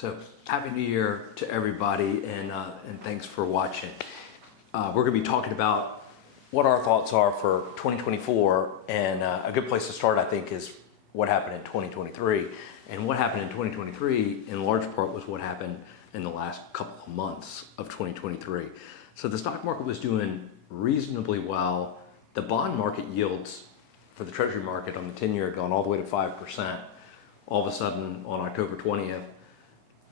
So happy New Year to everybody, and thanks for watching. We're going to be talking about what our thoughts are for 2024, and a good place to start, I think, is what happened in 2023. And what happened in 2023, in large part, was what happened in the last couple of months of 2023. So the stock market was doing reasonably well. The bond market yields for the Treasury market on the 10-year had gone all the way to 5%. All of a sudden, on October 20th,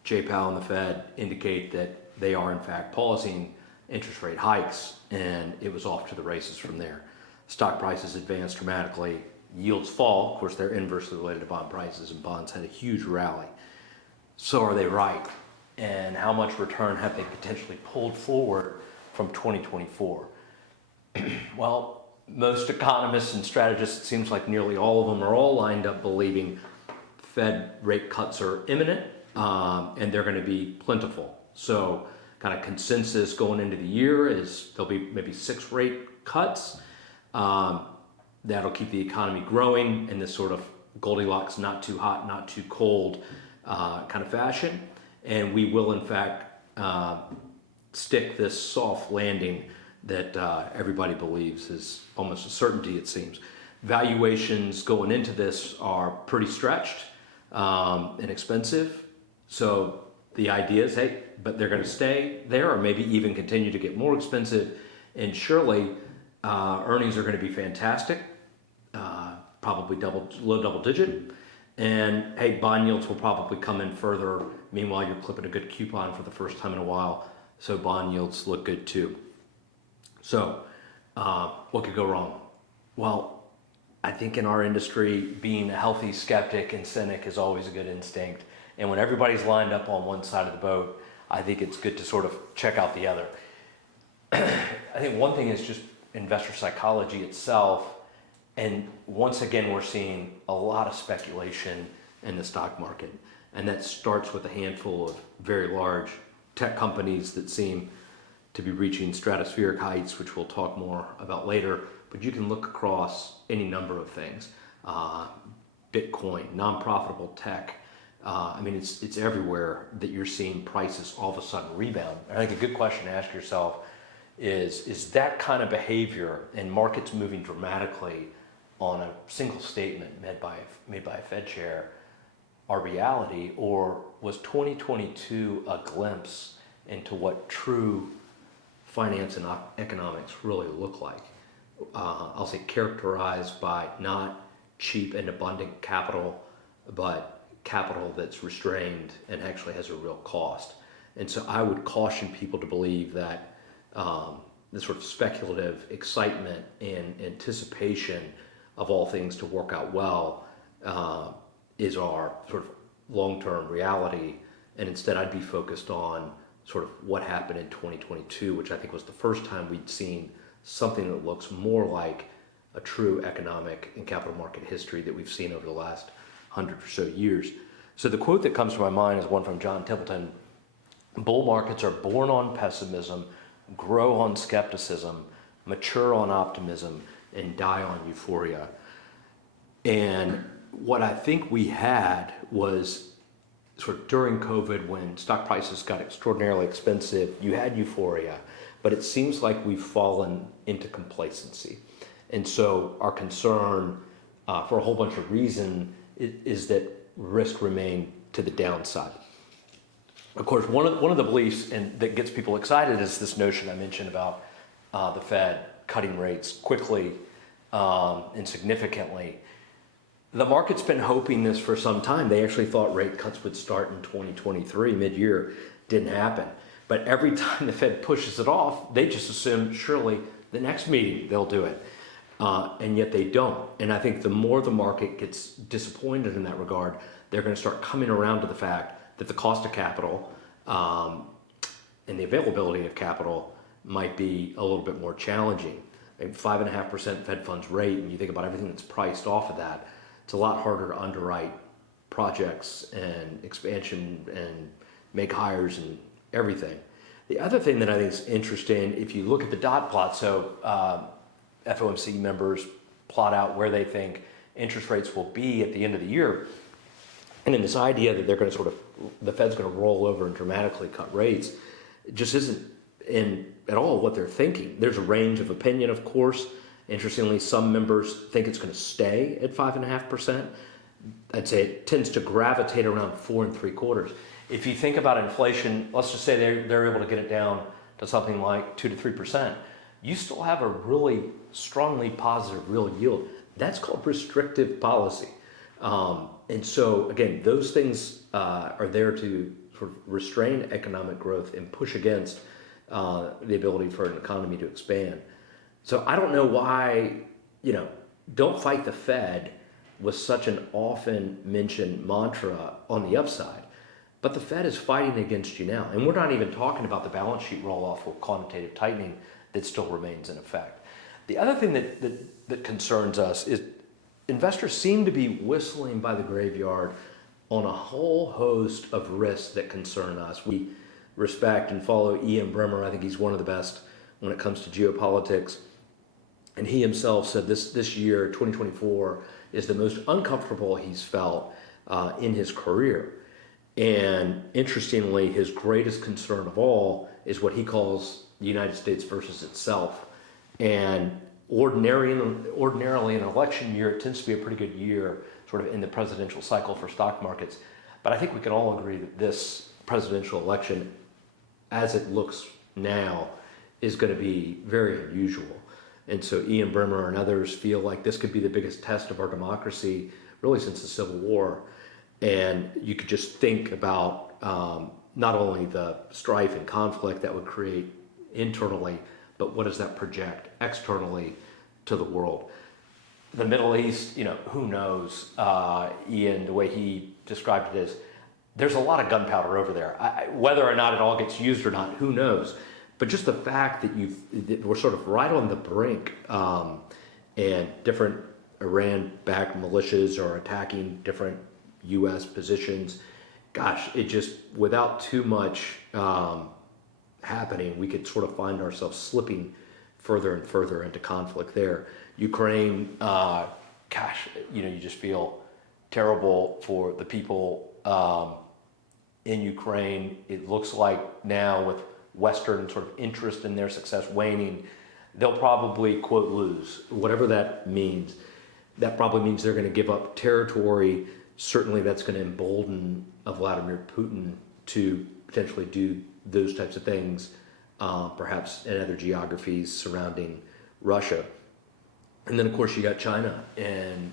Jay Powell and the Fed indicate that they are in fact pausing interest rate hikes, and it was off to the races from there. Stock prices advanced dramatically, yields fall. Of course, they're inversely related to bond prices, and bonds had a huge rally. So are they right? And how much return have they potentially pulled forward from 2024? Well, most economists and strategists, it seems like nearly all of them are all lined up believing Fed rate cuts are imminent, and they're going to be plentiful. So kind of consensus going into the year is there'll be maybe 6 rate cuts. That'll keep the economy growing in this sort of Goldilocks, not too hot, not too cold kind of fashion. And we will, in fact, stick this soft landing that everybody believes is almost a certainty, it seems. Valuations going into this are pretty stretched and expensive. So the idea is, hey, but they're going to stay there or maybe even continue to get more expensive. And surely earnings are going to be fantastic, probably low double digit. And hey, bond yields will probably come in further. Meanwhile, you're clipping a good coupon for the first time in a while. So bond yields look good too. So what could go wrong? Well, I think in our industry, being a healthy skeptic and cynic is always a good instinct. And when everybody's lined up on one side of the boat, I think it's good to sort of check out the other. I think one thing is just investor psychology itself. And once again, we're seeing a lot of speculation in the stock market. And that starts with a handful of very large tech companies that seem to be reaching stratospheric heights, which we'll talk more about later. But you can look across any number of things. Bitcoin, non-profitable tech. I mean, it's everywhere that you're seeing prices all of a sudden rebound. I think a good question to ask yourself is that kind of behavior and markets moving dramatically on a single statement made by a Fed chair our reality, or was 2022 a glimpse into what true finance and economics really look like? I'll say characterized by not cheap and abundant capital, but capital that's restrained and actually has a real cost. And so I would caution people to believe that this sort of speculative excitement and anticipation of all things to work out well is our sort of long-term reality. And instead I'd be focused on sort of what happened in 2022, which I think was the first time we'd seen something that looks more like a true economic and capital market history that we've seen over the last 100 or so years. So the quote that comes to my mind is one from John Templeton: "Bull markets are born on pessimism, grow on skepticism, mature on optimism, and die on euphoria." And what I think we had was sort of during COVID, when stock prices got extraordinarily expensive, you had euphoria, but it seems like we've fallen into complacency. And so our concern for a whole bunch of reasons is that risk remain to the downside. Of course, one of the beliefs that gets people excited is this notion I mentioned about the Fed cutting rates quickly and significantly. The market's been hoping this for some time. They actually thought rate cuts would start in 2023, mid-year. Didn't happen. But every time the Fed pushes it off, they just assume surely the next meeting they'll do it. And yet they don't. And I think the more the market gets disappointed in that regard, they're going to start coming around to the fact that the cost of capital and the availability of capital might be a little bit more challenging. I mean, 5.5% Fed funds rate, and you think about everything that's priced off of that, it's a lot harder to underwrite projects and expansion and make hires and everything. The other thing that I think is interesting, if you look at the dot plot, so FOMC members plot out where they think interest rates will be at the end of the year. And in this idea that they're going to sort of the Fed's going to roll over and dramatically cut rates. It just isn't at all what they're thinking. There's a range of opinion, of course. Interestingly, some members think it's going to stay at 5.5%. I'd say it tends to gravitate around 4.75%. If you think about inflation, let's just say they're able to get it down to something like 2 to 3%. You still have a really strongly positive real yield. That's called restrictive policy. And so, again, those things are there to sort of restrain economic growth and push against the ability for an economy to expand. So I don't know why, don't fight the Fed was such an often mentioned mantra on the upside. But the Fed is fighting against you now. And we're not even talking about the balance sheet roll-off or quantitative tightening that still remains in effect. The other thing that concerns us is investors seem to be whistling by the graveyard on a whole host of risks that concern us. We respect and follow Ian Bremmer. I think he's one of the best when it comes to geopolitics. And he himself said this year, 2024, is the most uncomfortable he's felt in his career. And interestingly, his greatest concern of all is what he calls the United States versus itself. And ordinarily an election year, it tends to be a pretty good year sort of in the presidential cycle for stock markets. But I think we can all agree that this presidential election, as it looks now, is going to be very unusual. And so Ian Bremmer and others feel like this could be the biggest test of our democracy really since the Civil War. And you could just think about not only the strife and conflict that would create internally, but what does that project externally to the world? The Middle East, who knows? Ian, the way he described it is, there's a lot of gunpowder over there. Whether or not it all gets used or not, who knows? But just the fact that we're sort of right on the brink, and different Iran-backed militias are attacking different U.S. positions. Gosh, it just, without too much happening, we could sort of find ourselves slipping further and further into conflict there. Ukraine, you just feel terrible for the people in Ukraine. It looks like now with Western sort of interest in their success waning, they'll probably, quote, lose, whatever that means. That probably means they're going to give up territory. Certainly that's going to embolden Vladimir Putin to potentially do those types of things, perhaps in other geographies surrounding Russia. And then, of course, you got China. And,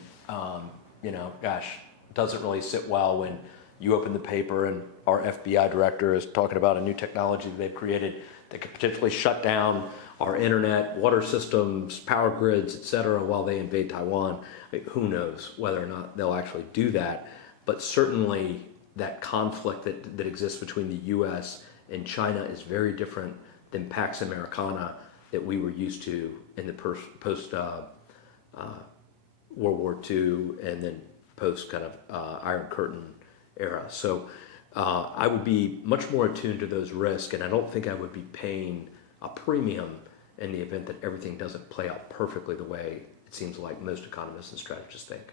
doesn't really sit well when you open the paper and our FBI director is talking about a new technology that they've created that could potentially shut down our internet, water systems, power grids, et cetera, while they invade Taiwan. Who knows whether or not they'll actually do that. But certainly that conflict that exists between the U.S. and China is very different than Pax Americana that we were used to in the post World War II and then post kind of Iron Curtain era. So I would be much more attuned to those risks, and I don't think I would be paying a premium in the event that everything doesn't play out perfectly the way it seems like most economists and strategists think.